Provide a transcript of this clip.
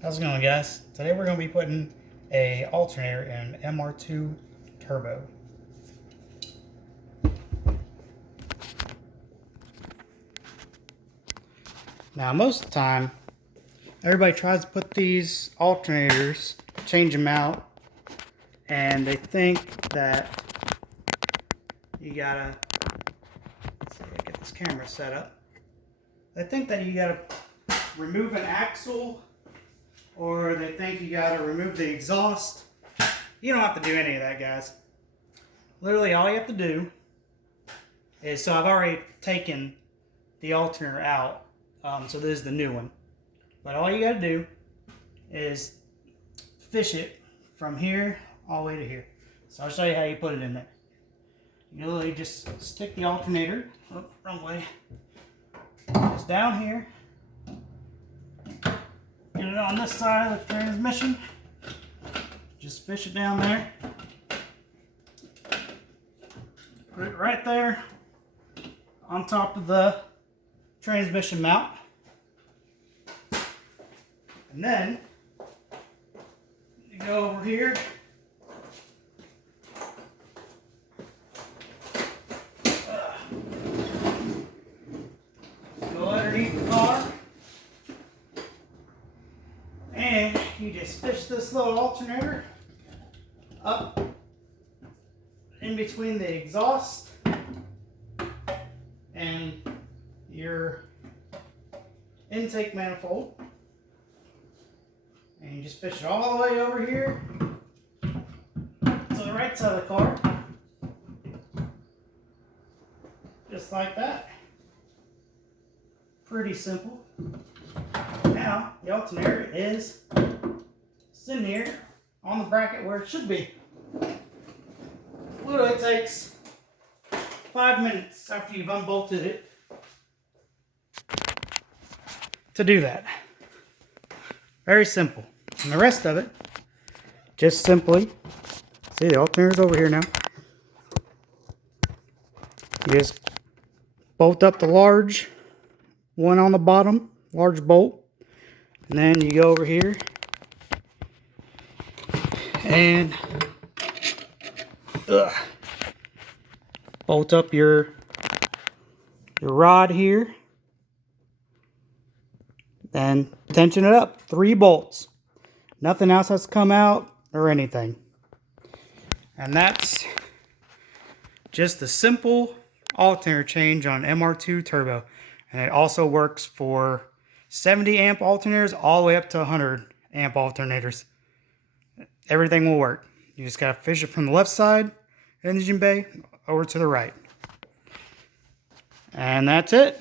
How's it going, guys? Today we're going to be putting a alternator in an Mr2 Turbo. Now most of the time, everybody tries to put these alternators, change them out, and they think that you gotta, let's see, I get this camera set up. They think that you gotta remove an axle, or they think you gotta remove the exhaust. You don't have to do any of that, guys. Literally all you have to do is, so I've already taken the alternator out, so this is the new one. But all you gotta do is fish it from here all the way to here. So I'll show you how you put it in there. You literally just stick the alternator, oh, wrong way, just down here. Get it on this side of the transmission. Just fish it down there. Put it right there on top of the transmission mount. And then you go over here. Go underneath the car. And you just fish this little alternator up in between the exhaust and your intake manifold. And you just fish it all the way over here to the right side of the car. Just like that. Pretty simple. Now, the alternator is sitting here on the bracket where it should be. Literally takes 5 minutes after you've unbolted it to do that. Very simple. And the rest of it, just simply, see, the alternator's over here now. You just bolt up the large one on the bottom, large bolt, and then you go over here and bolt up your rod here, then tension it up, 3 bolts. Nothing else has to come out or anything. And that's just a simple alternator change on Mr2 Turbo. And it also works for 70 amp alternators all the way up to 100 amp alternators. Everything will work. You just gotta fish it from the left side engine bay over to the right. And that's it.